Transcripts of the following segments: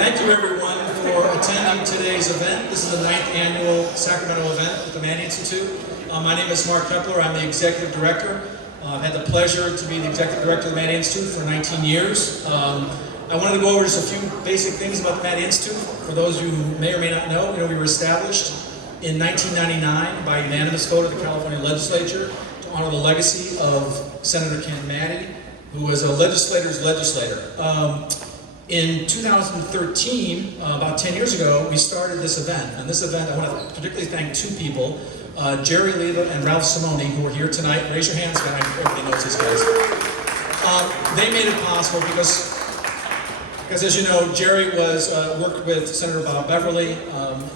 Thank you everyone for attending today's event. This is the 9th annual Sacramento event with the Maddy Institute. My name is Mark Kepler. I'm the Executive Director. I've had the pleasure to be the Executive Director of the Maddy Institute for 19 years. I wanted to go over just a few basic things about the Maddy Institute. For those of you who may or may not know, we were established in 1999 by unanimous vote of the California legislature to honor the legacy of Senator Ken Maddy, who was a legislator's legislator. In 2013, about 10 years ago, we started this event. And this event, I want to particularly thank two people, Jerry Leva and Ralph Simone, who are here tonight. Raise your hands, guys. Everybody knows these guys. They made it possible because as you know, Jerry worked with Senator Bob Beverly,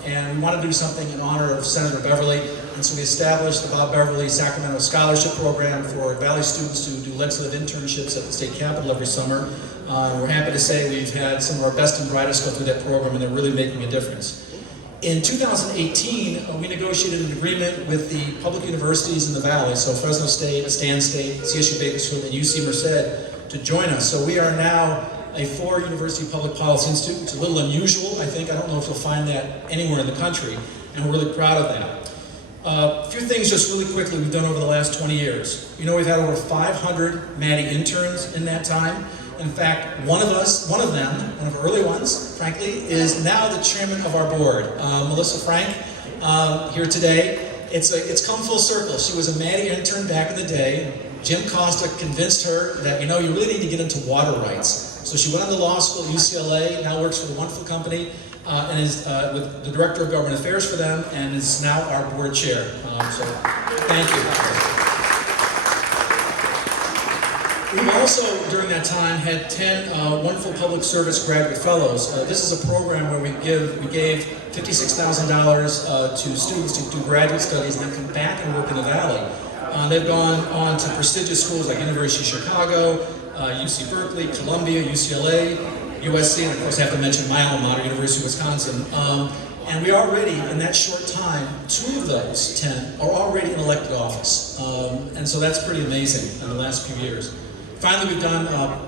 and we wanted to do something in honor of Senator Beverly. And so we established the Bob Beverly Sacramento Scholarship Program for Valley students to do legislative internships at the state capitol every summer. We're happy to say we've had some of our best and brightest go through that program, and they're really making a difference. In 2018, we negotiated an agreement with the public universities in the Valley, so Fresno State, Stan State, CSU Bakersfield, and UC Merced, to join us. So we are now a 4-university public policy institute. It's a little unusual, I think. I don't know if you'll find that anywhere in the country, and we're really proud of that. A few things just really quickly we've done over the last 20 years. We've had over 500 Maddy interns in that time. In fact, one of our early ones, frankly, is now the chairman of our board. Melissa Frank, here today. It's come full circle. She was a Maddy intern back in the day. Jim Costa convinced her that, you really need to get into water rights. So she went on to law school at UCLA, now works for the wonderful company, and is with the Director of Government Affairs for them, and is now our board chair. So thank you. We've also, during that time, had 10 wonderful public service graduate fellows. This is a program where we gave $56,000 to students to do graduate studies and then come back and work in the Valley. They've gone on to prestigious schools like University of Chicago, UC Berkeley, Columbia, UCLA, USC, and of course I have to mention my alma mater, University of Wisconsin. And we already, in that short time, 2 of those 10 are already in elected office. And so that's pretty amazing in the last few years. Finally, we've done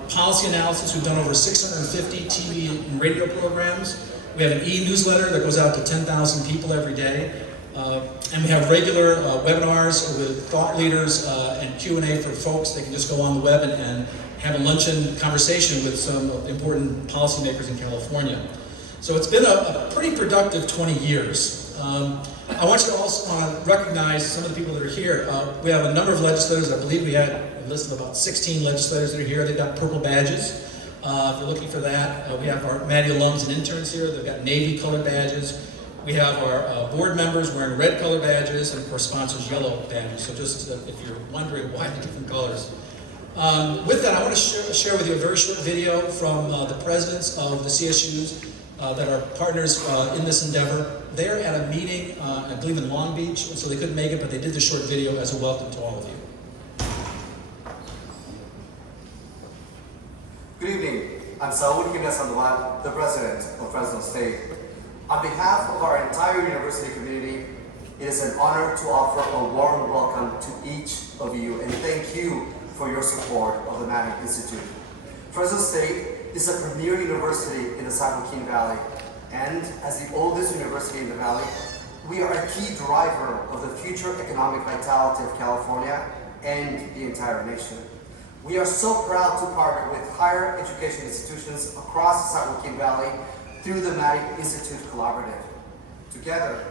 policy analysis. We've done over 650 TV and radio programs. We have an e-newsletter that goes out to 10,000 people every day. And we have regular webinars with thought leaders and Q&A for folks. They can just go on the web and have a luncheon conversation with some important policymakers in California. So it's been a pretty productive 20 years. I want you to also recognize some of the people that are here. We have a number of legislators. I believe we had a list of about 16 legislators that are here. They've got purple badges. If you're looking for that, we have our Maddy alums and interns here. They've got navy colored badges. We have our board members wearing red color badges, and of course sponsors yellow badges. So just if you're wondering why the different colors. With that, I want to share with you a very short video from the presidents of the CSUs that are partners in this endeavor. They're at a meeting, I believe in Long Beach, so they couldn't make it, but they did the short video as a welcome to all of you. Good evening. I'm Saul Jimenez-Sandoval, the president of Fresno State. On behalf of our entire university community, it is an honor to offer a warm welcome to each of you, and thank you for your support of the Maddy Institute. Fresno State is a premier university in the San Joaquin Valley, and as the oldest university in the Valley, we are a key driver of the future economic vitality of California and the entire nation. We are so proud to partner with higher education institutions across the San Joaquin Valley through the Maddy Institute Collaborative. Together,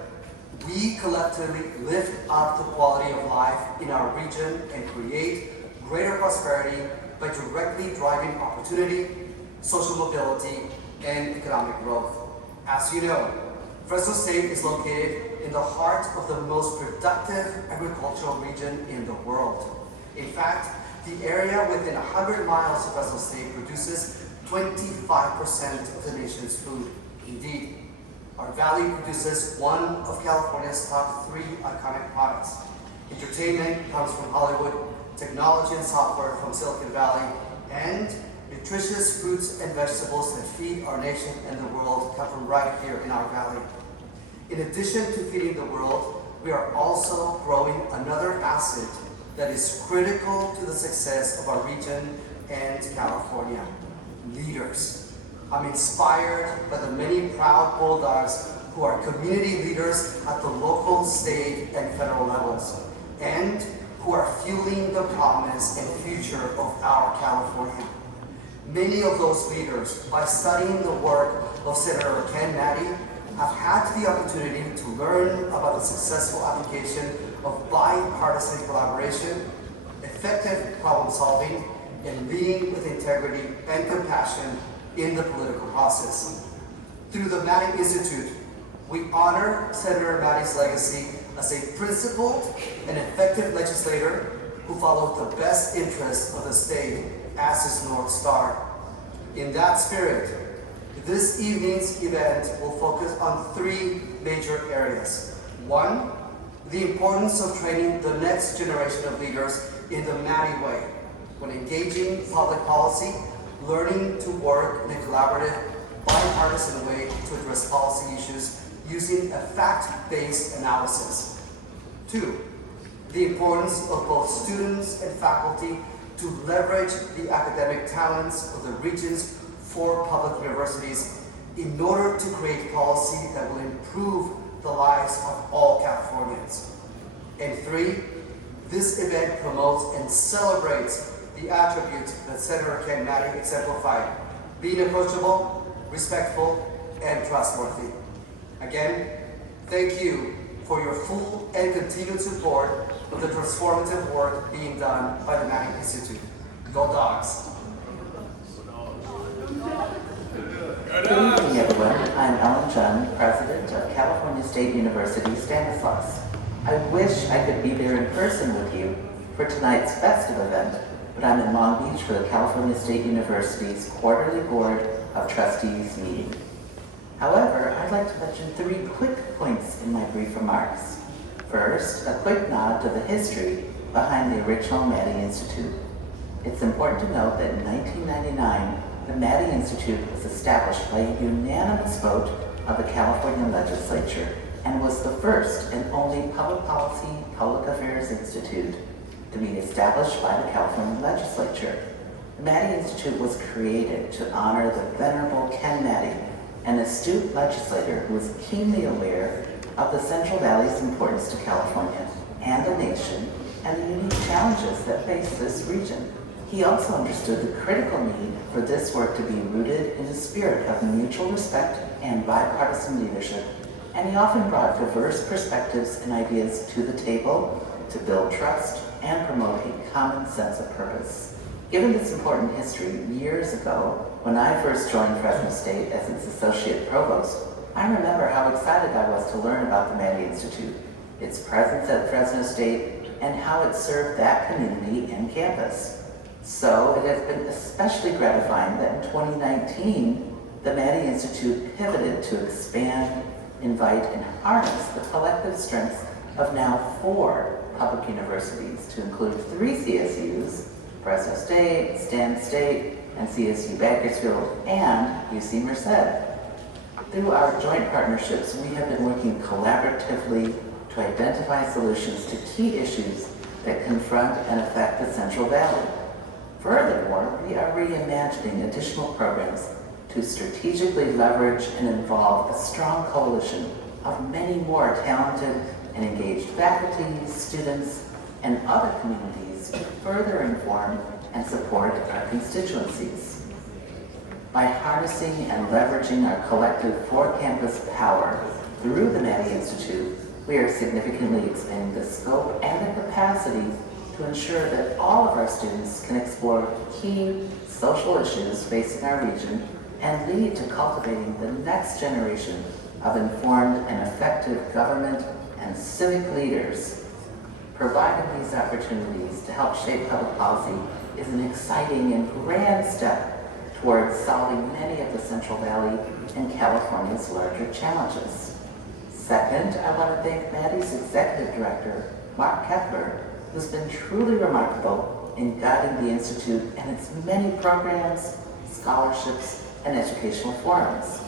we collectively lift up the quality of life in our region and create greater prosperity by directly driving opportunity, social mobility, and economic growth. As you know, Fresno State is located in the heart of the most productive agricultural region in the world. In fact, the area within 100 miles of Fresno State produces 25% of the nation's food. Indeed, our valley produces one of California's top 3 iconic products. Entertainment comes from Hollywood, technology and software from Silicon Valley, and nutritious fruits and vegetables that feed our nation and the world come from right here in our valley. In addition to feeding the world, we are also growing another asset that is critical to the success of our region and California: leaders. I'm inspired by the many proud Bulldogs who are community leaders at the local, state, and federal levels, and who are fueling the promise and future of our California. Many of those leaders, by studying the work of Senator Ken Maddy, have had the opportunity to learn about the successful application of bipartisan collaboration, effective problem solving, and leading with integrity and compassion in the political process. Through the Maddy Institute, we honor Senator Maddy's legacy as a principled and effective legislator who followed the best interests of the state as his North Star. In that spirit, this evening's event will focus on three major areas. One, the importance of training the next generation of leaders in the Maddy way, when engaging public policy, learning to work in a collaborative, bipartisan way to address policy issues using a fact-based analysis. Two, the importance of both students and faculty to leverage the academic talents of the region's 4 public universities in order to create policy that will improve the lives of all Californians. And 3, this event promotes and celebrates the attributes that Senator Ken Maddy exemplified: being approachable, respectful, and trustworthy. Again, thank you for your full and continued support of the transformative work being done by the Maddy Institute. Go Dogs! Good evening, everyone. I'm Ellen Chun, President of California State University Stanislaus. I wish I could be there in person with you for tonight's festive event, but I'm in Long Beach for the California State University's quarterly Board of Trustees meeting. However, I'd like to mention 3 quick points in my brief remarks. First, a quick nod to the history behind the original Maddy Institute. It's important to note that in 1999, the Maddy Institute was established by a unanimous vote of the California legislature and was the first and only public policy, public affairs institute to be established by the California legislature. The Maddy Institute was created to honor the Venerable Ken Maddy, an astute legislator who was keenly aware of the Central Valley's importance to California and the nation and the unique challenges that face this region. He also understood the critical need for this work to be rooted in a spirit of mutual respect and bipartisan leadership, and he often brought diverse perspectives and ideas to the table to build trust and promote a common sense of purpose. Given this important history, years ago, when I first joined Fresno State as its associate provost, I remember how excited I was to learn about the Maddy Institute, its presence at Fresno State, and how it served that community and campus. So it has been especially gratifying that in 2019, the Maddy Institute pivoted to expand, invite, and harness the collective strengths of now 4 public universities to include 3 CSUs, Fresno State, Stanton State, and CSU Bakersfield, and UC Merced. Through our joint partnerships, we have been working collaboratively to identify solutions to key issues that confront and affect the Central Valley. Furthermore, we are reimagining additional programs to strategically leverage and involve a strong coalition of many more talented and engaged faculty, students, and other communities to further inform and support our constituencies. By harnessing and leveraging our collective 4-campus power through the Maddy Institute, we are significantly expanding the scope and the capacity to ensure that all of our students can explore key social issues facing our region and lead to cultivating the next generation of informed and effective government and civic leaders. Providing these opportunities to help shape public policy is an exciting and grand step towards solving many of the Central Valley and California's larger challenges. Second, I want to thank Maddy's Executive Director, Mark Kepler, who's been truly remarkable in guiding the Institute and its many programs, scholarships, and educational forums.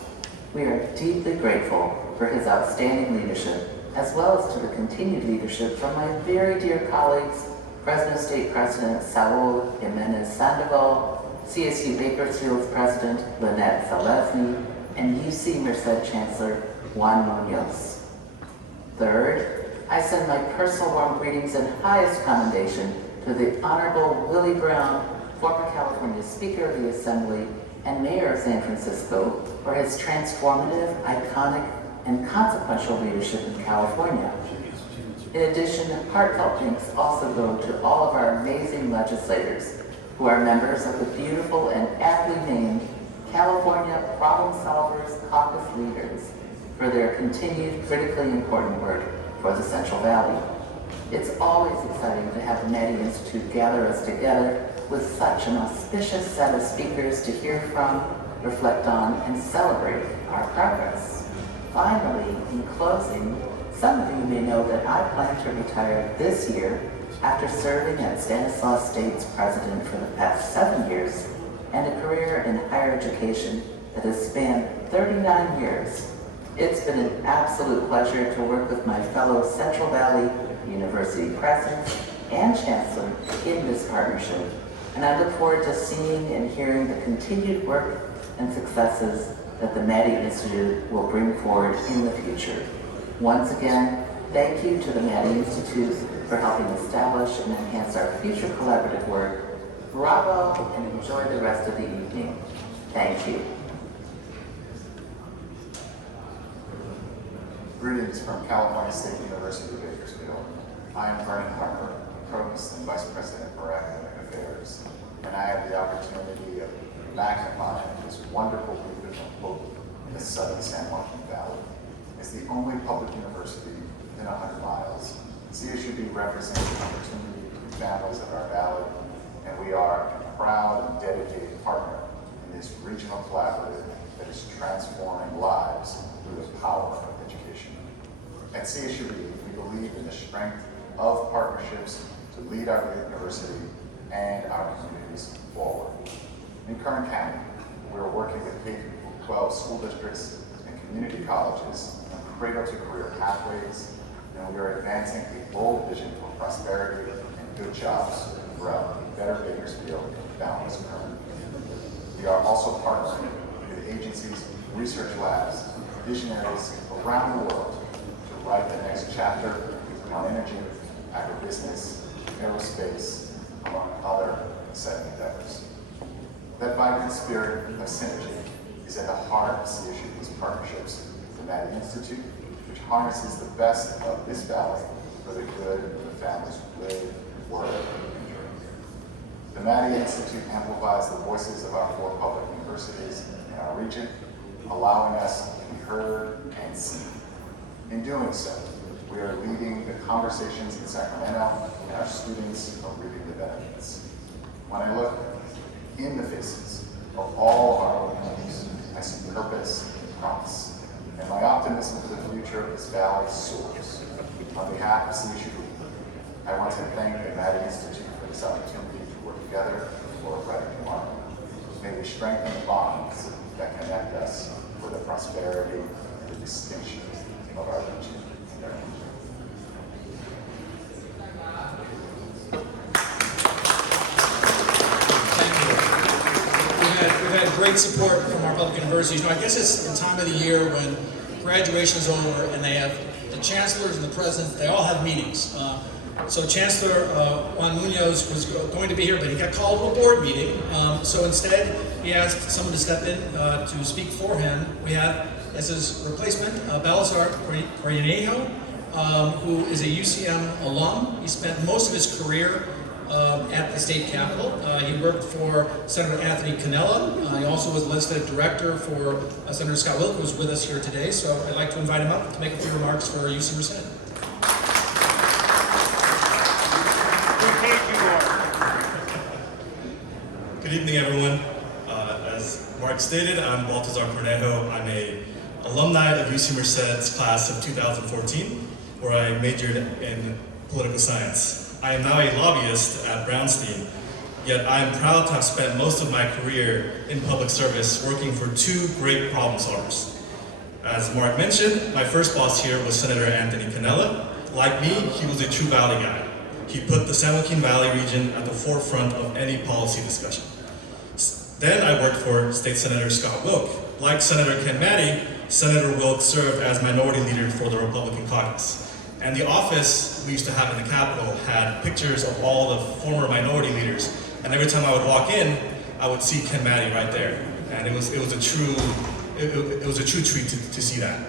We are deeply grateful for his outstanding leadership, as well as to the continued leadership from my very dear colleagues, Fresno State President Saul Jimenez Sandoval, CSU Bakersfield's President Lynette Zalesny, and UC Merced Chancellor Juan Munoz. Third, I send my personal warm greetings and highest commendation to the Honorable Willie Brown, former California Speaker of the Assembly and Mayor of San Francisco, for his transformative, iconic, and consequential leadership in California. In addition, heartfelt thanks also go to all of our amazing legislators who are members of the beautiful and aptly named California Problem Solvers Caucus Leaders for their continued critically important work for the Central Valley. It's always exciting to have the Maddy Institute gather us together with such an auspicious set of speakers to hear from, reflect on, and celebrate our progress. Finally, in closing, some of you may know that I plan to retire this year after serving as Stanislaus State's president for the past 7 years and a career in higher education that has spanned 39 years. It's been an absolute pleasure to work with my fellow Central Valley University presidents and chancellor in this partnership, and I look forward to seeing and hearing the continued work and successes that the Maddy Institute will bring forward in the future. Once again, thank you to the Maddy Institute for helping establish and enhance our future collaborative work. Bravo, and enjoy the rest of the evening. Thank you. Greetings from California State University, Bakersfield. I am Vernon Harper, Provost and Vice President for Academic Affairs, and I have the opportunity of magnifying this wonderful group of hope in the southern San Joaquin Valley. It's the only public university within 100 miles. CSUB represents the opportunity to families of our valley, and we are a proud and dedicated partner in this regional collaborative that is transforming lives through the power of education. At CSUB, we believe in the strength of partnerships to lead our university and our communities forward. In Kern County, we're working with K-12 school districts and community colleges on cradle-to-career pathways, and we are advancing a bold vision for prosperity and good jobs throughout a better Bakersfield and balanced Kern. We are also partnering with agencies, research labs, visionaries around the world to write the next chapter on energy, agribusiness, aerospace, among other exciting endeavors. That vibrant spirit of synergy is at the heart of CSUB's partnerships with the Maddy Institute, which harnesses the best of this valley for the good of the families who live, work, and dream. The Maddy Institute amplifies the voices of our 4 public universities in our region, allowing us to be heard and seen. In doing so, we are leading the conversations in Sacramento, and our students are reaping the benefits. When I look in the faces of all of our alumni, I see purpose and promise, and my optimism for the future of this valley soars. On behalf of CSUB, I want to thank the Maddy Institute for this opportunity to work together for a brighter tomorrow. May we strengthen the bonds that connect us for the prosperity and the distinction of our region. We've had great support from our public universities. I guess it's the time of the year when graduation is over and they have the chancellors and the president, they all have meetings. So Chancellor Juan Munoz was going to be here, but he got called to a board meeting. So instead, he asked someone to step in to speak for him. We have, as his replacement, Balazar Cornejo, who is a UCM alum. He spent most of his career at the state capitol. He worked for Senator Anthony Cannella. He also was legislative director for Senator Scott Wilk, who's with us here today. So I'd like to invite him up to make a few remarks for UC Merced. Good evening, everyone. As Mark stated, I'm Baltazar Cornejo. I'm an alumni of UC Merced's class of 2014, where I majored in political science. I am now a lobbyist at Brownstein, yet I am proud to have spent most of my career in public service working for 2 great problem solvers. As Mark mentioned, my first boss here was Senator Anthony Cannella. Like me, he was a true Valley guy. He put the San Joaquin Valley region at the forefront of any policy discussion. Then I worked for State Senator Scott Wilk. Like Senator Ken Maddy, Senator Wilk served as minority leader for the Republican caucus. And the office we used to have in the Capitol had pictures of all the former minority leaders. And every time I would walk in, I would see Ken Maddy right there. And it was a true treat to see that.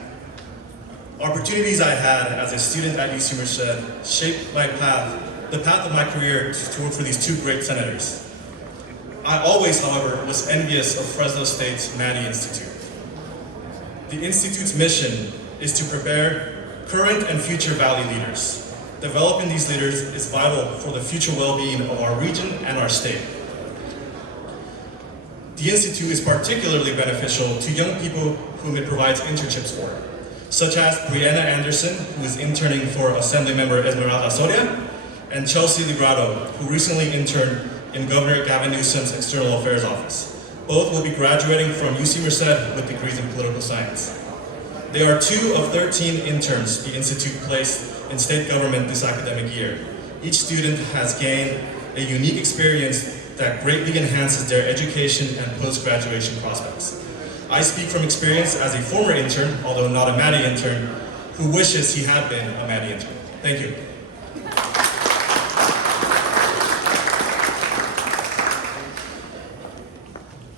Opportunities I had as a student at UC Merced shaped my path, the path of my career to work for these two great senators. I always, however, was envious of Fresno State's Maddy Institute. The Institute's mission is to prepare current and future Valley leaders. Developing these leaders is vital for the future well-being of our region and our state. The Institute is particularly beneficial to young people whom it provides internships for, such as Brianna Anderson, who is interning for Assemblymember Esmeralda Soria, and Chelsea Ligrado, who recently interned in Governor Gavin Newsom's External Affairs Office. Both will be graduating from UC Merced with degrees in political science. They are 2 of 13 interns the Institute placed in state government this academic year. Each student has gained a unique experience that greatly enhances their education and post-graduation prospects. I speak from experience as a former intern, although not a Maddy intern, who wishes he had been a Maddy intern. Thank you.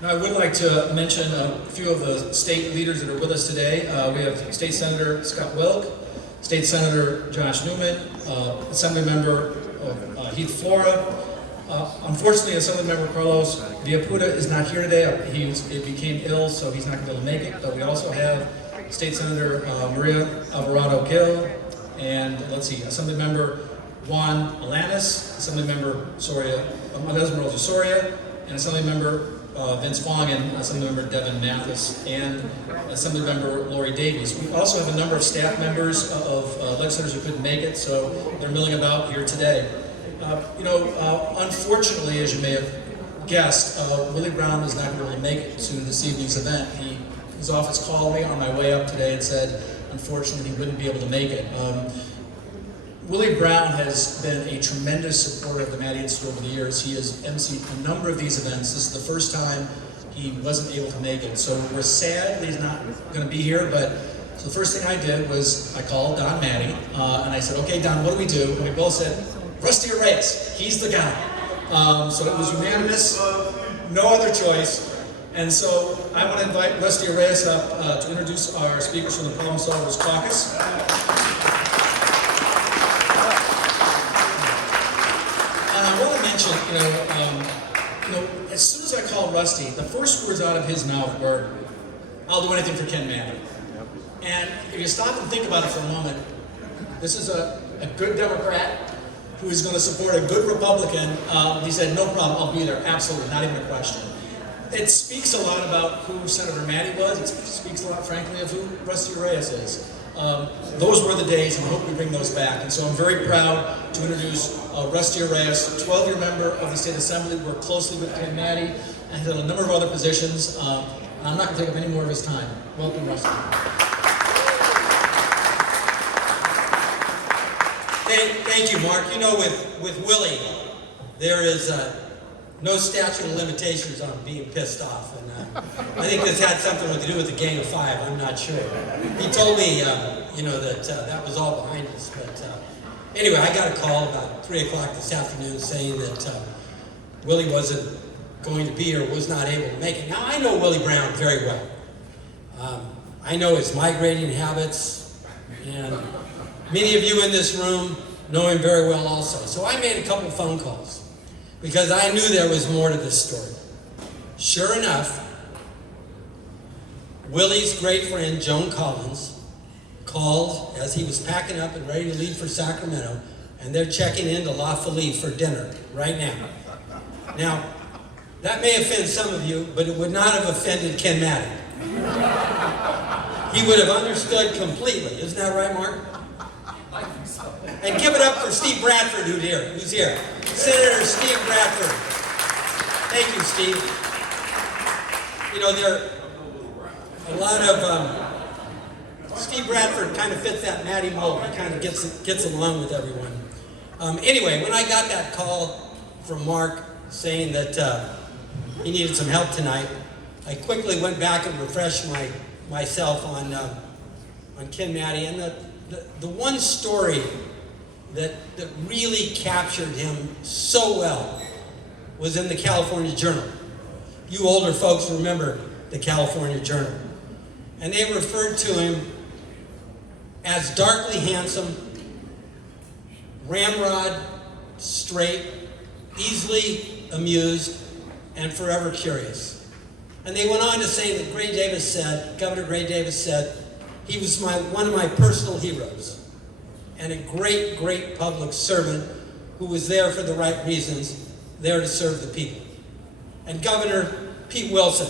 Now, I would like to mention a few of the state leaders that are with us today. We have State Senator Scott Wilk, State Senator Josh Newman, Assemblymember Heath Flora. Unfortunately, Assemblymember Carlos Villaputa is not here today. He became ill, so he's not going to be able to make it. But we also have State Senator Maria Alvarado Gil, and let's see, Assemblymember Juan Alanis, Assemblymember Esmeralda Soria, and Assemblymember Vince Fong, and Assemblymember Devin Mathis, and Assemblymember Lori Davies. We also have a number of staff members of legislators who couldn't make it, so they're milling about here today. Unfortunately, as you may have guessed, Willie Brown is not going to make it to this evening's event. His office called me on my way up today and said, unfortunately, he wouldn't be able to make it. Willie Brown has been a tremendous supporter of the Maddy Institute over the years. He has emceed a number of these events. This is the first time he wasn't able to make it. So we're sad that he's not going to be here, but so the first thing I did was I called Don Maddy, and I said, okay, Don, what do we do? And we both said, Rusty Reyes, he's the guy. So it was unanimous, no other choice. And so I want to invite Rusty Reyes up to introduce our speakers from the Problem Solvers Caucus. I want to mention, as soon as I called Rusty, the first words out of his mouth were, I'll do anything for Ken Maddy. And if you stop and think about it for a moment, this is a good Democrat who is going to support a good Republican. He said, no problem, I'll be there, absolutely, not even a question. It speaks a lot about who Senator Maddy was. It speaks a lot, frankly, of who Rusty Reyes is. Those were the days, and I hope we bring those back. And so I'm very proud to introduce Rusty Reyes, 12-year member of the State Assembly, worked closely with Ken Maddy, and held a number of other positions. I'm not going to take up any more of his time. Welcome, Rusty. Thank you, Mark. With Willie, there is no statute of limitations on being pissed off, and I think this had something to do with the Gang of Five. I'm not sure. He told me, that was all behind us. But anyway, I got a call about 3 o'clock this afternoon saying that Willie wasn't going to be here, was not able to make it. Now, I know Willie Brown very well. I know his migrating habits, and many of you in this room know him very well also. So I made a couple phone calls because I knew there was more to this story. Sure enough, Willie's great friend, Joan Collins, called as he was packing up and ready to leave for Sacramento, and they're checking into La Folie for dinner right now. Now, that may offend some of you, but it would not have offended Ken Maddy. He would have understood completely. Isn't that right, Mark? And give it up for Steve Bradford, who's here. Senator Steve Bradford. Thank you, Steve. There are a lot of, Steve Bradford kind of fits that Maddy mold. He kind of gets along with everyone. Anyway, when I got that call from Mark saying that he needed some help tonight. I quickly went back and refreshed myself on Ken Maddy, and the one story that really captured him so well was in the California Journal. You older folks remember the California Journal. And they referred to him as darkly handsome, ramrod, straight, easily amused, and forever curious. And they went on to say that Governor Gray Davis said, he was one of my personal heroes and a great, great public servant who was there for the right reasons, there to serve the people. And Governor Pete Wilson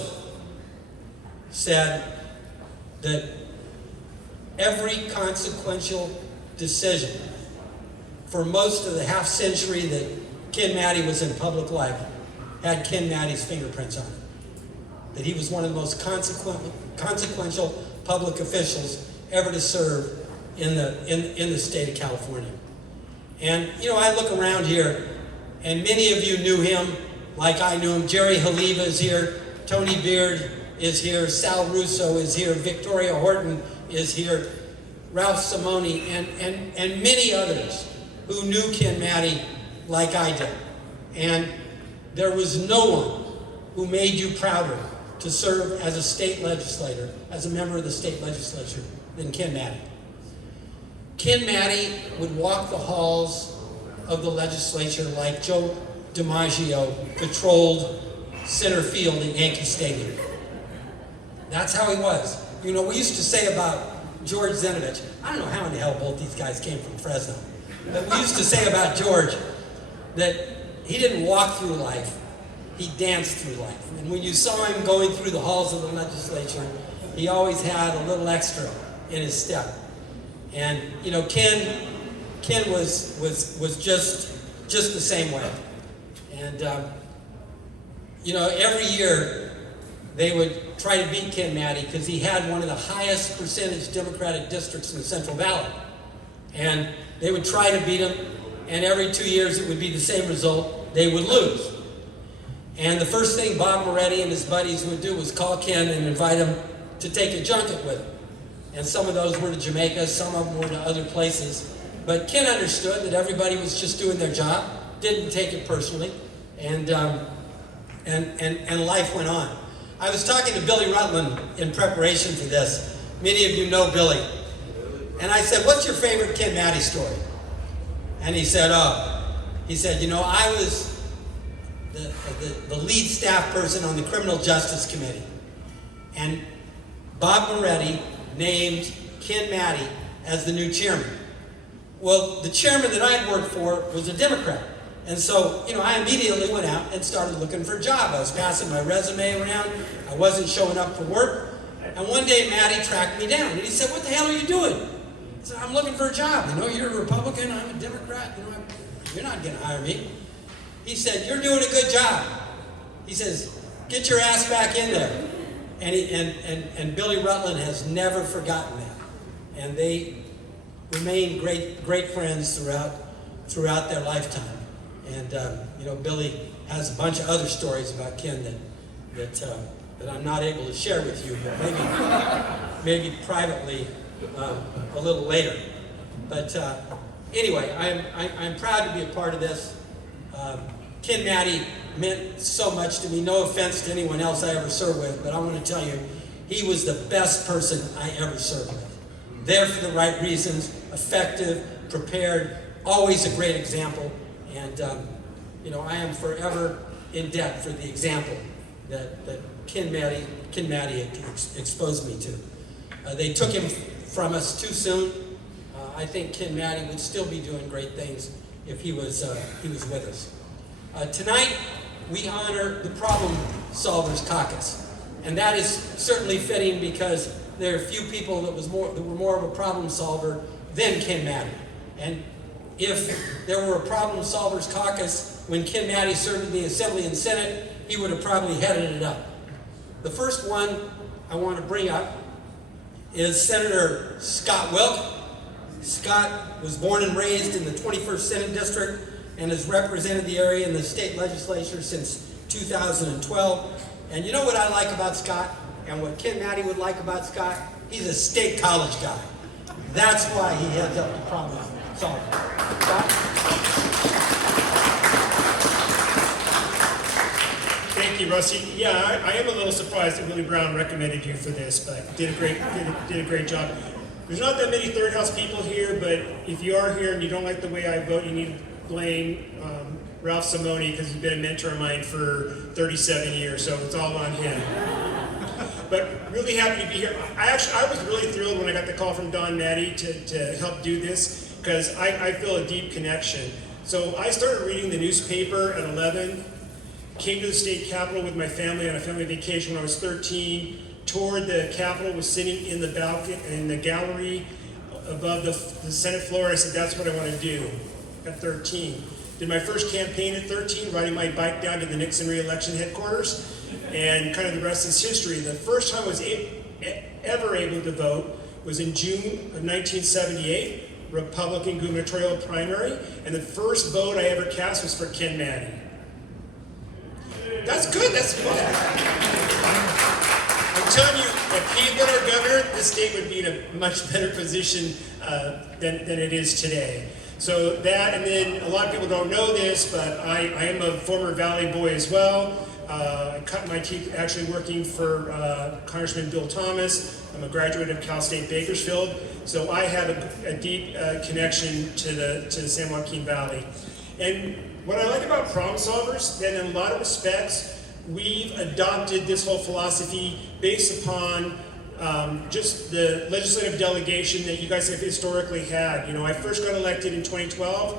said that every consequential decision for most of the half century that Ken Maddy was in public life had Ken Maddy's fingerprints on it. That he was one of the most consequential public officials ever to serve in the state of California. And I look around here, and many of you knew him like I knew him. Jerry Haliva is here, Tony Beard is here, Sal Russo is here, Victoria Horton is here, Ralph Simoni, and many others who knew Ken Maddy like I did. And there was no one who made you prouder to serve as a state legislator, as a member of the state legislature, than Ken Maddy. Ken Maddy would walk the halls of the legislature like Joe DiMaggio patrolled center field at Yankee Stadium. That's how he was. We used to say about George Zenovich, I don't know how in the hell both these guys came from Fresno, but we used to say about George that he didn't walk through life, he danced through life. And when you saw him going through the halls of the legislature, he always had a little extra in his step. And Ken was just the same way. And every year they would try to beat Ken Maddy because he had one of the highest percentage Democratic districts in the Central Valley. And they would try to beat him, and every 2 years it would be the same result, they would lose. And the first thing Bob Moretti and his buddies would do was call Ken and invite him to take a junket with him. And some of those were to Jamaica, some of them were to other places. But Ken understood that everybody was just doing their job, didn't take it personally, and life went on. I was talking to Billy Rutland in preparation for this. Many of you know Billy. And I said, what's your favorite Ken Maddy story? And he said, I was the lead staff person on the Criminal Justice Committee. And Bob Moretti named Ken Maddy as the new chairman. Well, the chairman that I had worked for was a Democrat. And so, I immediately went out and started looking for a job. I was passing my resume around. I wasn't showing up for work. And one day, Maddy tracked me down. And he said, what the hell are you doing? I said, I'm looking for a job. You're a Republican, I'm a Democrat. You're not going to hire me. He said, you're doing a good job. He says, get your ass back in there. And Billy Rutland has never forgotten that. And they remained great friends throughout their lifetime. And Billy has a bunch of other stories about Ken that I'm not able to share with you, but maybe privately a little later. But anyway, I'm proud to be a part of this. Ken Maddy meant so much to me. No offense to anyone else I ever served with, but I want to tell you, he was the best person I ever served with. There for the right reasons, effective, prepared, always a great example. And I am forever in debt for the example that Ken Maddy exposed me to. They took him from us too soon. I think Ken Maddy would still be doing great things if he was with us. Tonight, we honor the Problem Solvers Caucus. And that is certainly fitting because there are few people that were more of a problem solver than Ken Maddy. And if there were a Problem Solvers Caucus when Ken Maddy served in the Assembly and Senate, he would have probably headed it up. The first one I want to bring up is Senator Scott Wilk. Scott was born and raised in the 21st Senate District and has represented the area in the state legislature since 2012. And you know what I like about Scott, and what Ken Maddy would like about Scott? He's a state college guy. That's why he heads up the problem solving. Scott? Thank you, Rusty. Yeah, I am a little surprised that Willie Brown recommended you for this, but did a great job. There's not that many third house people here, but if you are here and you don't like the way I vote, you need to blame Ralph Simone, because he's been a mentor of mine for 37 years, so it's all on him. But really happy to be here. I was really thrilled when I got the call from Don Maddy to help do this, because I feel a deep connection. So I started reading the newspaper at 11, came to the state capitol with my family on a family vacation when I was 13, toured the capitol, was sitting in the balcony, in the gallery above the Senate floor. I said, that's what I want to do at 13. Did my first campaign at 13, riding my bike down to the Nixon re-election headquarters, and kind of the rest is history. The first time I was ever able to vote was in June of 1978, Republican gubernatorial primary, and the first vote I ever cast was for Ken Maddy. That's good, that's fun. I'm telling you, if he had been our governor, the state would be in a much better position than it is today. So that, and then a lot of people don't know this, but I am a former Valley boy as well. I cut my teeth actually working for Congressman Bill Thomas. I'm a graduate of Cal State Bakersfield, so I have a deep connection to the San Joaquin Valley. And what I like about problem solvers, that in a lot of respects, we've adopted this whole philosophy based upon just the legislative delegation that you guys have historically had. You know, I first got elected in 2012,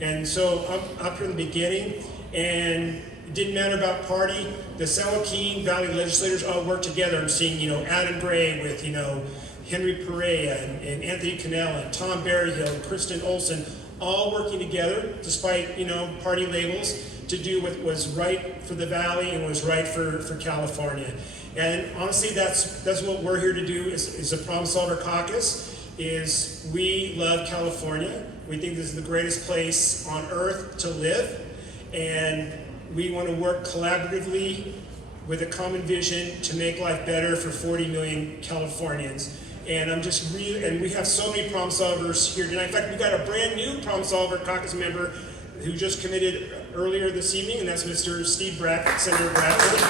and so I'm up from the beginning, and it didn't matter about party. The San Joaquin Valley legislators all worked together. I'm seeing, you know, Adam Gray with, you know, Henry Perea and Anthony Cannella, and Tom Berryhill, and Kristen Olson, all working together, despite, you know, party labels, to do what was right for the Valley and was right for California. And honestly, that's what we're here to do is a Problem Solver Caucus, is we love California. We think this is the greatest place on earth to live, and we want to work collaboratively with a common vision to make life better for 40 million Californians. And I'm just really, and we have so many problem solvers here tonight. In fact, we got a brand new problem solver caucus member who just committed earlier this evening, and that's Mr. Steve Bradford, Senator Bradford.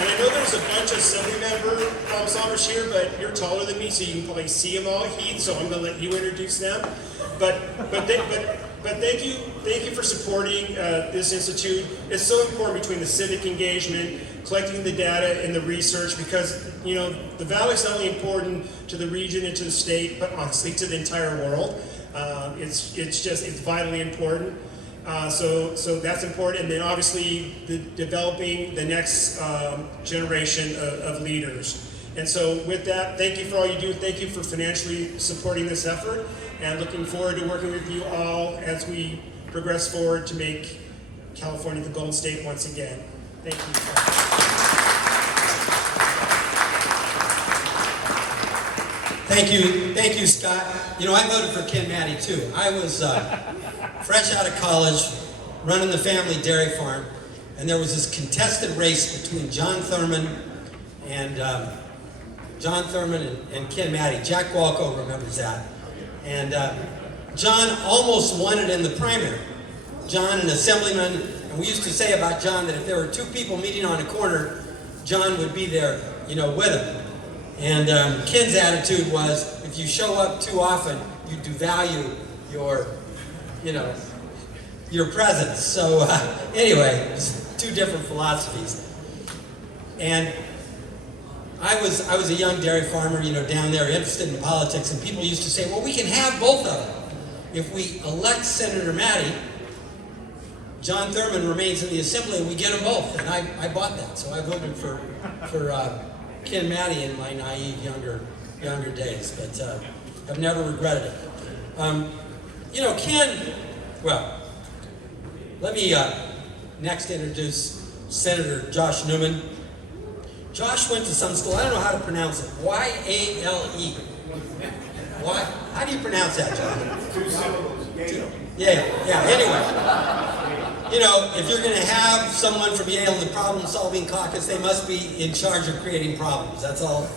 And I know there's a bunch of assembly member problem solvers here, but you're taller than me, so you can probably see them all, Heath, so I'm gonna let you introduce them. But thank you for supporting this institute. It's so important between the civic engagement, collecting the data and the research, because, you know, the Valley is not only important to the region and to the state, but honestly to the entire world. It's vitally important. So that's important. And then obviously developing the next generation of leaders. And so with that, thank you for all you do. Thank you for financially supporting this effort, and looking forward to working with you all as we progress forward to make California the Golden State once again. Thank you. Thank you, Scott. You know, I voted for Ken Maddy too. I was fresh out of college, running the family dairy farm, and there was this contested race between John Thurman and Ken Maddy. Jack Walco remembers that. And John almost won it in the primary. John, an assemblyman, and we used to say about John that if there were two people meeting on a corner, John would be there, you know, with him. And Ken's attitude was, if you show up too often, you devalue your, you know, your presence. So anyway, it was two different philosophies. And I was a young dairy farmer, you know, down there, interested in politics, and people used to say, well, we can have both of them. If we elect Senator Maddy, John Thurman remains in the assembly, and we get them both. And I bought that, so I voted for Ken Maddy in my naive younger days, but I've never regretted it. You know, Ken, well, let me next introduce Senator Josh Newman. Josh went to some school, I don't know how to pronounce it, Y-A-L-E. How do you pronounce that, Josh? 2 syllables. Yeah, anyway. You know, if you're going to have someone from Yale in the problem-solving caucus, they must be in charge of creating problems. That's all.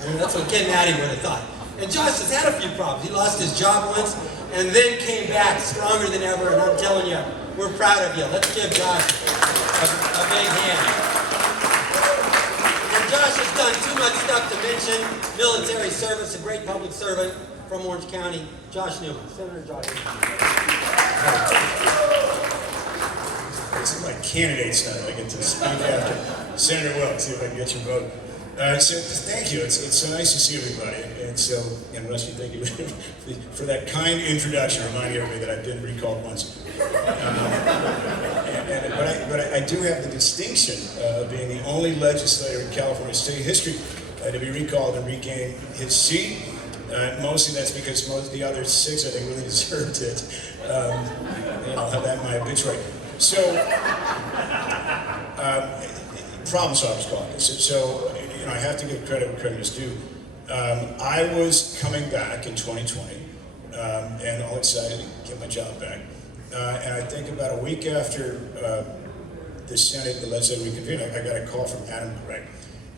I mean, that's what Ken Maddy would have thought. And Josh has had a few problems. He lost his job once and then came back stronger than ever, and I'm telling you, we're proud of you. Let's give Josh a big hand. And Josh has done too much stuff to mention. Military service, a great public servant from Orange County. Josh Newman, Senator Josh It's like candidates now. I get to speak after Senator Wilk, see if I can get your vote. So thank you. It's so nice to see everybody. And so, and Rusty, thank you for that kind introduction, reminding everybody that I've been recalled once. But I do have the distinction of being the only legislator in California state history to be recalled and regain his seat. Mostly that's because most of the other 6, I think, really deserved it. I'll have that in my obituary. So, problem solvers caucus. So, you know, I have to give credit where credit is due. I was coming back in 2020, and all excited to get my job back. And I think about a week after the Senate, the legislature reconvened, I got a call from Adam Gray.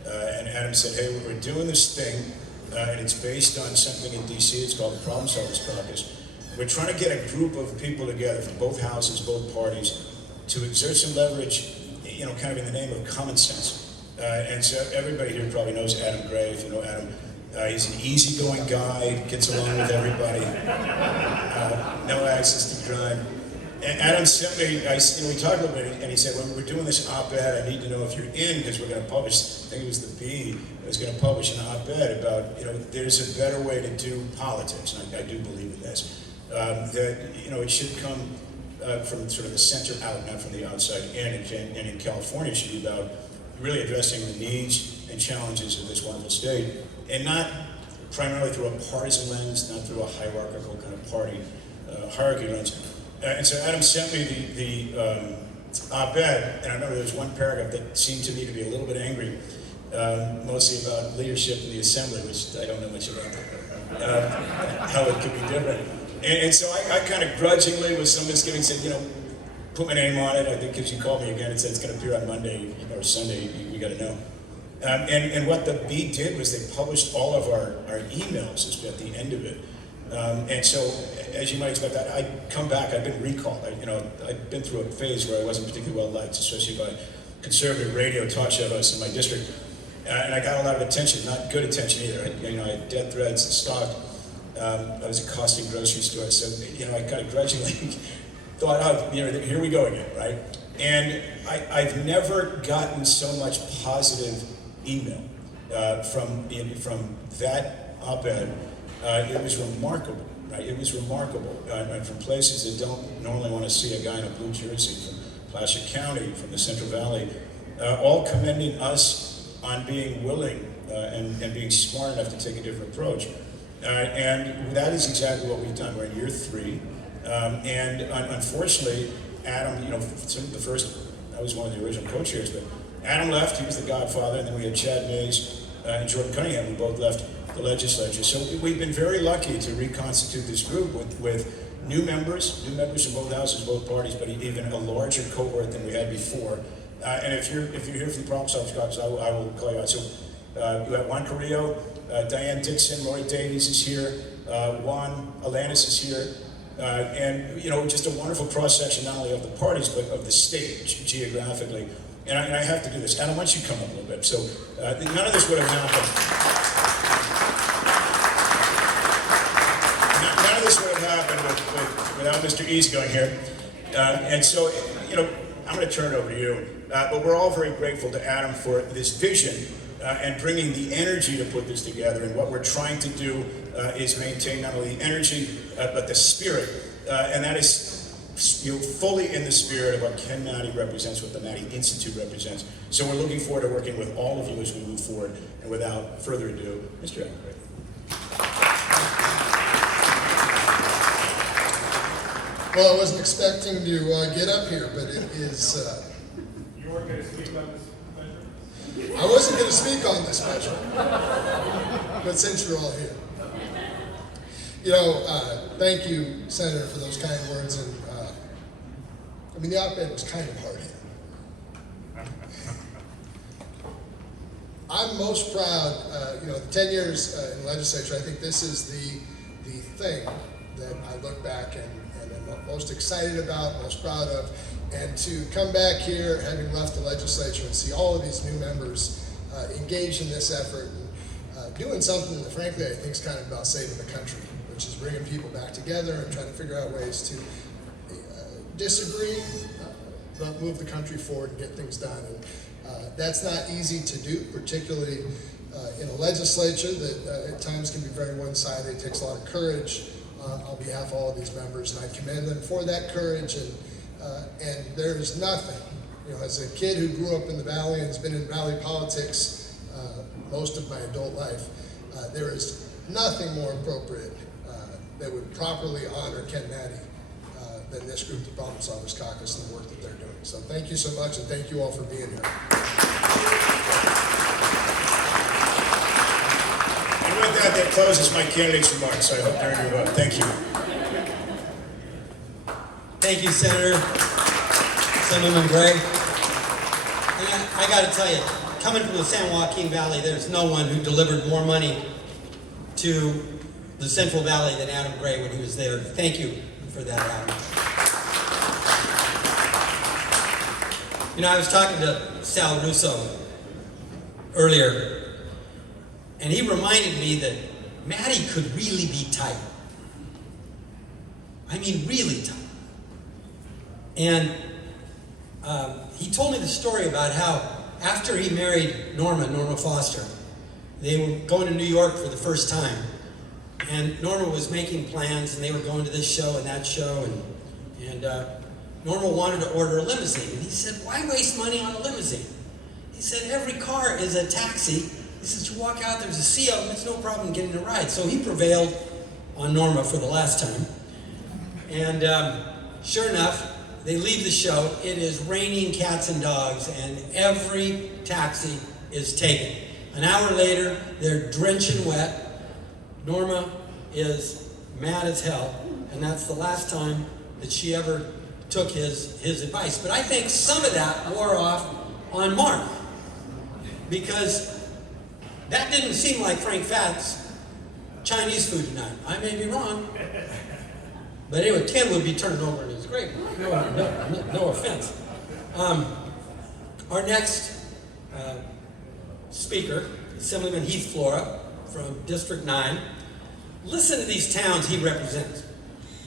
And Adam said, hey, we're doing this thing, and it's based on something in DC, it's called the Problem Solvers Caucus. We're trying to get a group of people together from both houses, both parties, to exert some leverage, you know, kind of in the name of common sense. And so everybody here probably knows Adam Gray, if you know Adam. He's an easygoing guy, gets along with everybody, no access to crime. And Adam sent me, we talked a little bit, and he said, when we're doing this op-ed, I need to know if you're in, because we're going to publish, I think it was the Bee, was going to publish an op-ed about, you know, there's a better way to do politics, and I do believe in this. That, you know, it should come from sort of the center out, not from the outside in, and in California it should be about really addressing the needs and challenges of this wonderful state, and not primarily through a partisan lens, not through a hierarchical kind of party hierarchy lens. And so Adam sent me the op-ed, and I remember there was one paragraph that seemed to me to be a little bit angry, mostly about leadership in the assembly, which I don't know much about, how it could be different. And so I kind of grudgingly, with some misgiving, said, you know, put my name on it. I think if you call me again and said it's going to appear on Monday or Sunday, you got to know. And what the Bee did was they published all of our emails at the end of it. And so, as you might expect, I'd come back, I've been recalled. I'd been through a phase where I wasn't particularly well liked, especially by conservative radio talk show hosts in my district. And I got a lot of attention, not good attention either. I had death threats and stalked. I was accosting grocery stores, so I kind of grudgingly thought, oh, here we go again, right? And I've never gotten so much positive email from that op-ed. It was remarkable, right? It was remarkable, and from places that don't normally want to see a guy in a blue jersey, from Placer County, from the Central Valley, all commending us on being willing and being smart enough to take a different approach. And that is exactly what we've done. We're in year 3, and unfortunately, Adam, some of the first, I was one of the original co-chairs, but Adam left, he was the godfather, and then we had Chad Mays and Jordan Cunningham, who both left the legislature. So we've been very lucky to reconstitute this group with new members from both houses, both parties, but even a larger cohort than we had before. And if you're here for the Problem Solvers Caucus, I will call you out. So you have Juan Carrillo, Diane Dixon, Lori Davies is here, Juan Alanis is here, and just a wonderful cross-section not only of the parties, but of the state geographically. And I have to do this. Adam, why don't you come up a little bit? So none of this would have happened. None of this would have happened without Mr. Easygoing here. And so, I'm going to turn it over to you. But we're all very grateful to Adam for this vision and bringing the energy to put this together. And what we're trying to do is maintain not only the energy, but the spirit. And that is fully in the spirit of what Ken Maddy represents, what the Maddy Institute represents. So we're looking forward to working with all of you as we move forward. And without further ado, Mr. Adam Gray. Well, I wasn't expecting to get up here, but it is... You weren't going to speak on this measure? I wasn't going to speak on this measure, but since you're all here. Thank you, Senator, for those kind words. And the op-ed was kind of hard-hitting. I'm most proud, the 10 years in the legislature, I think this is the thing that I look back and am most excited about, most proud of. And to come back here, having left the legislature, and see all of these new members engaged in this effort and doing something that, frankly, I think is kind of about saving the country, which is bringing people back together and trying to figure out ways to disagree, but move the country forward and get things done. And that's not easy to do, particularly in a legislature that at times can be very one-sided. It takes a lot of courage on behalf of all of these members, and I commend them for that courage. And there is nothing, as a kid who grew up in the Valley and has been in Valley politics most of my adult life, there is nothing more appropriate that would properly honor Ken Maddy than this group, the Problem Solvers Caucus, and the work that they're doing. So thank you so much, and thank you all for being here. And with that closes my candidate's remarks. I hope they're doing well. Thank you. Thank you, Senator. Senator Gray. And I got to tell you, coming from the San Joaquin Valley, there's no one who delivered more money to the Central Valley than Adam Gray when he was there. Thank you for that, Adam. I was talking to Sal Russo earlier, and he reminded me that Maddy could really be tight. I mean, really tight. And he told me the story about how after he married Norma Foster, they were going to New York for the first time. And Norma was making plans, and they were going to this show and that show, and Norma wanted to order a limousine. And he said, why waste money on a limousine? He said, every car is a taxi. He says, you walk out, there's a sea of them, it's no problem getting a ride. So he prevailed on Norma for the last time. And sure enough, they leave the show. It is raining cats and dogs, and every taxi is taken. An hour later, they're drenching wet. Norma is mad as hell, and that's the last time that she ever took his advice. But I think some of that wore off on Mark, because that didn't seem like Frank Fat's Chinese food tonight. I may be wrong. But anyway, Ken would be turned over in his grave. No offense. Our next speaker, Assemblyman Heath Flora from District 9. Listen to these towns he represents.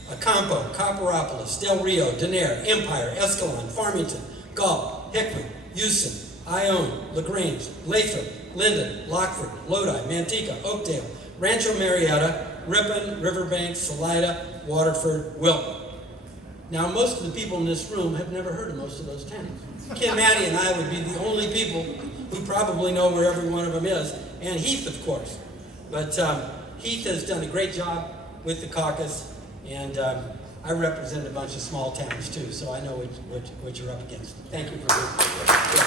Acampo, Copperopolis, Del Rio, Denair, Empire, Escalon, Farmington, Galt, Hickman, Houston, Ione, LaGrange, Lathrop, Linden, Lockford, Lodi, Manteca, Oakdale, Rancho Marietta, Ripon, Riverbank, Salida, Waterford, Wilton. Now, most of the people in this room have never heard of most of those towns. Ken Maddy and I would be the only people who probably know where every one of them is, and Heath, of course. But Heath has done a great job with the caucus, and I represent a bunch of small towns too, so I know what you're up against. Thank you for being here.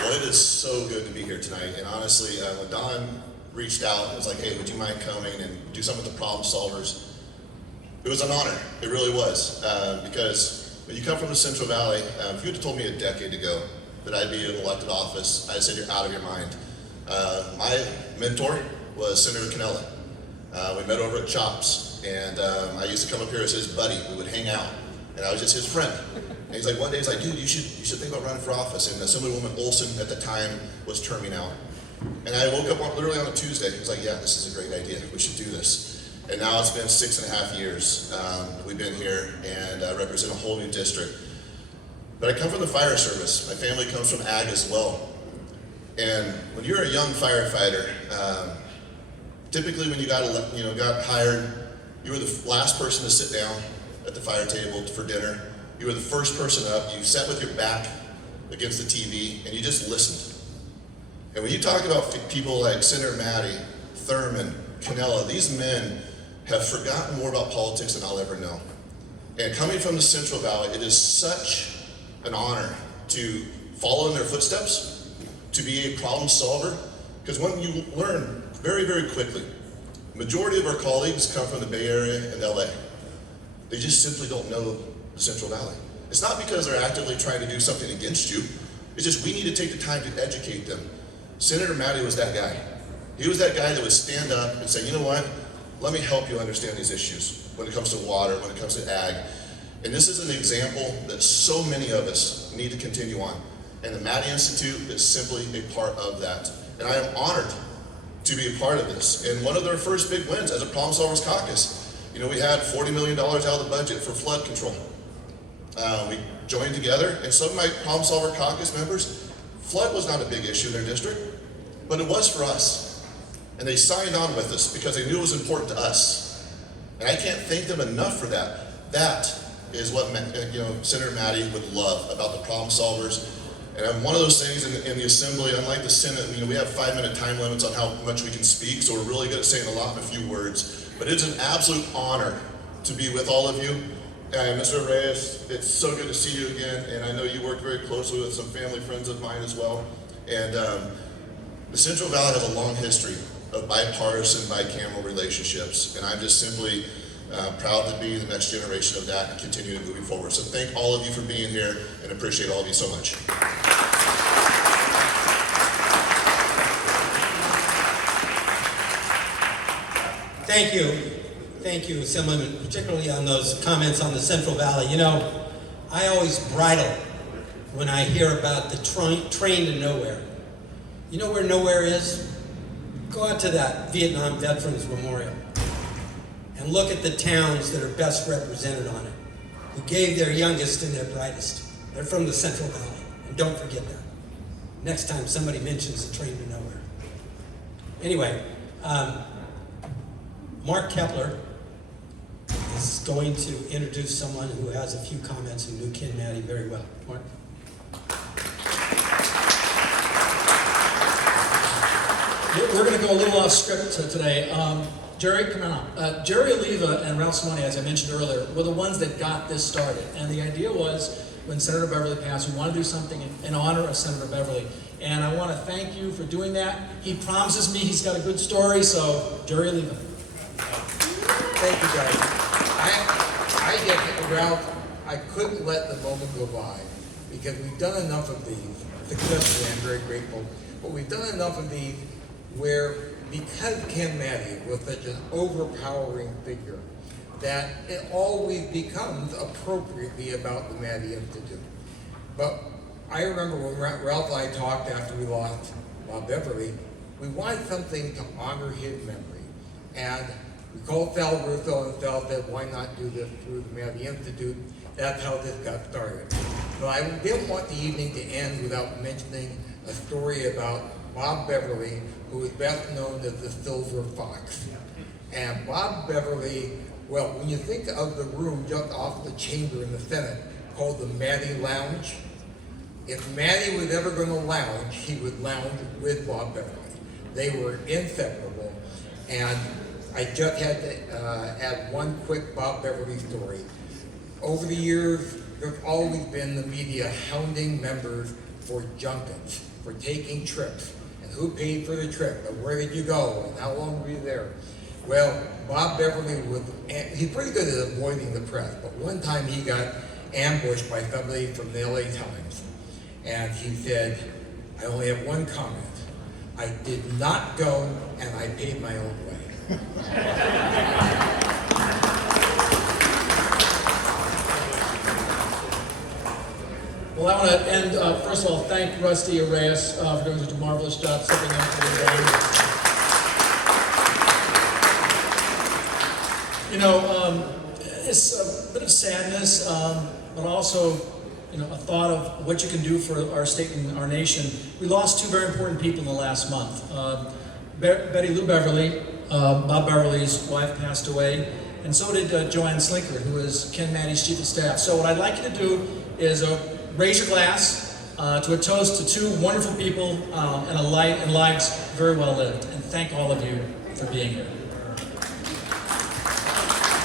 Well, it is so good to be here tonight, and honestly, when Don reached out and was like, hey, would you mind coming and do something with the Problem Solvers? It was an honor, it really was, because when you come from the Central Valley, if you had told me a decade ago that I'd be in an elected office, I'd said you're out of your mind. My mentor was Senator Ken Maddy. We met over at Chops, and I used to come up here as his buddy. We would hang out, and I was just his friend. And he's like, one day he's like, dude, you should think about running for office. And Assemblywoman Olson at the time was terming out. And I woke up literally on a Tuesday. He was like, yeah, this is a great idea. We should do this. And now it's been 6.5 years. We've been here, and I represent a whole new district. But I come from the fire service. My family comes from ag as well. And when you're a young firefighter, typically when you got hired, you were the last person to sit down at the fire table for dinner. You were the first person up. You sat with your back against the TV, and you just listened. And when you talk about people like Senator Maddy, Thurman, Canella, these men have forgotten more about politics than I'll ever know. And coming from the Central Valley, it is such an honor to follow in their footsteps, to be a problem solver, because when you learn very, very quickly. Majority of our colleagues come from the Bay Area and LA. They just simply don't know the Central Valley. It's not because they're actively trying to do something against you. It's just we need to take the time to educate them. Senator Maddy was that guy. He was that guy that would stand up and say, you know what? Let me help you understand these issues when it comes to water, when it comes to ag. And this is an example that so many of us need to continue on. And the Maddy Institute is simply a part of that. And I am honored to be a part of this. And one of their first big wins as a Problem Solvers Caucus, you know, we had $40 million out of the budget for flood control. We joined together, and some of my Problem Solver Caucus members, flood was not a big issue in their district, but it was for us. And they signed on with us because they knew it was important to us. And I can't thank them enough for that. That is what Senator Maddy would love about the Problem Solvers. And one of those things in the Assembly, unlike the Senate, we have 5-minute time limits on how much we can speak, so we're really good at saying a lot in a few words. But it's an absolute honor to be with all of you. And Mr. Reyes, it's so good to see you again, and I know you work very closely with some family friends of mine as well. And the Central Valley has a long history of bipartisan, bicameral relationships, and I'm just simply proud to be the next generation of that and continue moving forward. So thank all of you for being here, and appreciate all of you so much. Thank you, Assemblyman, particularly on those comments on the Central Valley. You know, I always bridle when I hear about the train to nowhere. You know where nowhere is? Go out to that Vietnam Veterans Memorial and look at the towns that are best represented on it, who gave their youngest and their brightest. They're from the Central Valley, and don't forget that. Next time somebody mentions the train to nowhere. Anyway, Mark Kepler is going to introduce someone who has a few comments who knew Ken Maddy very well. Mark? We're going to go a little off script today. Jerry, come on up. Jerry Oliva and Ralph Simone, as I mentioned earlier, were the ones that got this started. And the idea was, when Senator Beverly passed, we want to do something in honor of Senator Beverly. And I want to thank you for doing that. He promises me he's got a good story, so Jerry Oliva. Thank you, guys. I get Ralph, I couldn't let the moment go by because we've done enough of these. Successfully, I'm very grateful. But we've done enough of these where, because Ken Maddy was such an overpowering figure, that it always becomes appropriately about the Maddy Institute. But I remember when Ralph and I talked after we lost Bob Beverly, we wanted something to honor his memory. And we called Sal Russo and Sal said, why not do this through the Maddy Institute? That's how this got started. But I didn't want the evening to end without mentioning a story about Bob Beverly, who is best known as the Silver Fox. And Bob Beverly, well, when you think of the room just off the chamber in the Senate called the Maddy Lounge, if Maddy was ever going to lounge, he would lounge with Bob Beverly. They were inseparable. And I just had to add one quick Bob Beverly story. Over the years, there's always been the media hounding members for junkets, for taking trips. And who paid for the trip? And where did you go? And how long were you there? Well, Bob Beverly he's pretty good at avoiding the press, but one time he got ambushed by somebody from the LA Times. And he said, I only have one comment. I did not go, and I paid my own way. Well, I want to end, first of all, thank Rusty Reyes for doing such a marvelous job stepping in for the game. You know, it's a bit of sadness, but also, you know, a thought of what you can do for our state and our nation. We lost two very important people in the last month. Betty Lou Beverly, Bob Beverly's wife, passed away, and so did Joanne Slinker, who is Ken Maddy's chief of staff. So what I'd like you to do is raise your glass to a toast to two wonderful people and lives very well lived. And thank all of you for being here.